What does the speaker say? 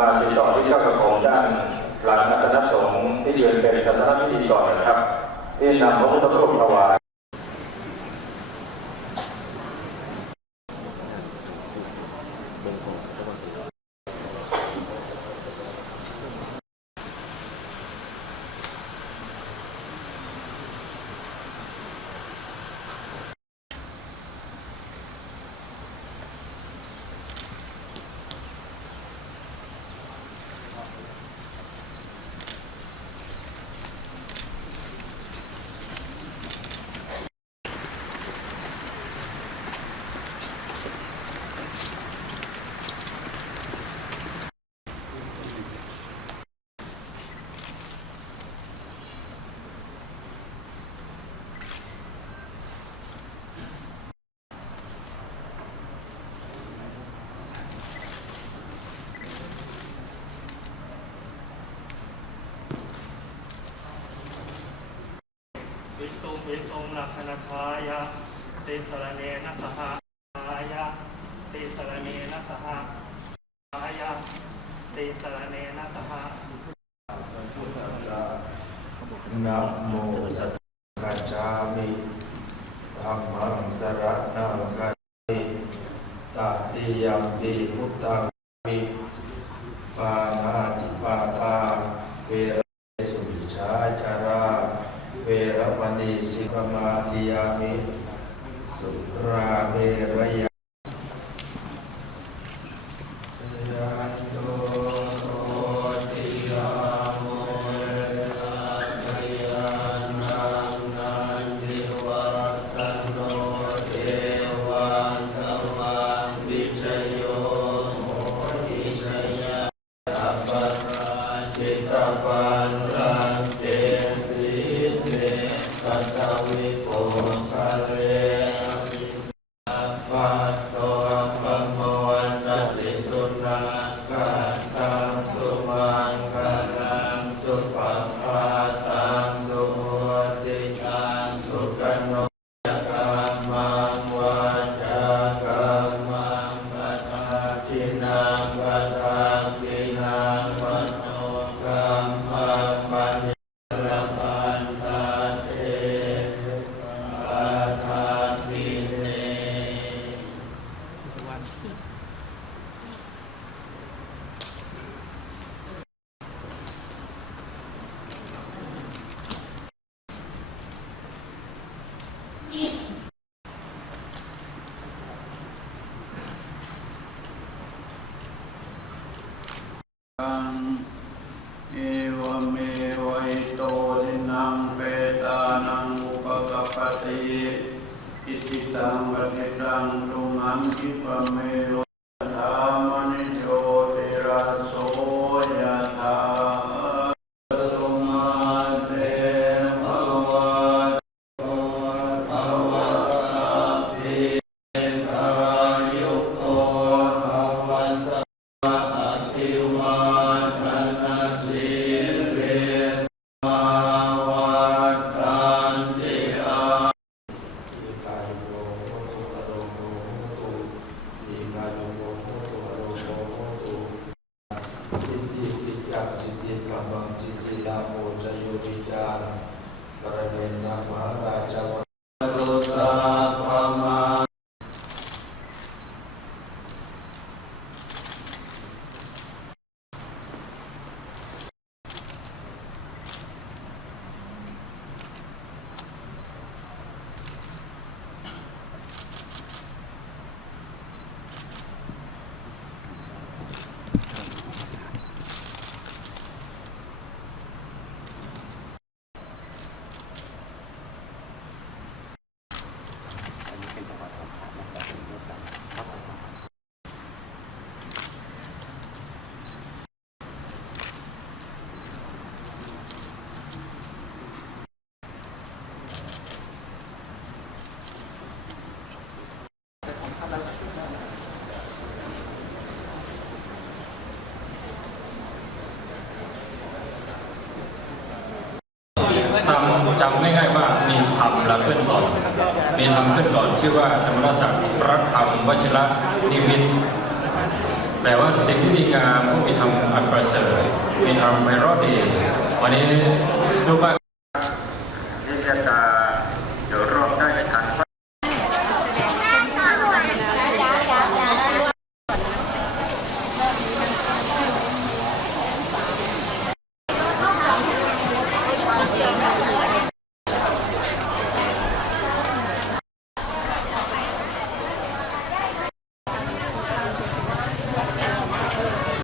มาติดต่อที่เจ้ากระผมด้านหลังคณะสงฆ์ที่ยืนเป็นศาสนพิธีก่อนนะครับที่นำพระพุทธรูปถวายเป็นของ วิสุวิสุลักขณทายะติสรเนนะสหายะติสรเนนะสหายะติสรเนนะสหสัมพุทธัสสะนะโมตัสสะกัจามิธัมมังสรณังกัจฉามิตติยัมปิพุทธังมิปานาติปาตา เวรเมสุวิชาจารา เวรมณี สมาธิยามิ สุราเมรยะ จำง่ายๆว่ามีธรรมละขึ้นก่อน มีธรรมขึ้นก่อนชื่อว่าสมณศักดิ์พระธรรมวชิระนิวิตแปลว่าสิ่งที่ดีงามผู้มีธรรมอัน in our melody วันนี้ทุกภา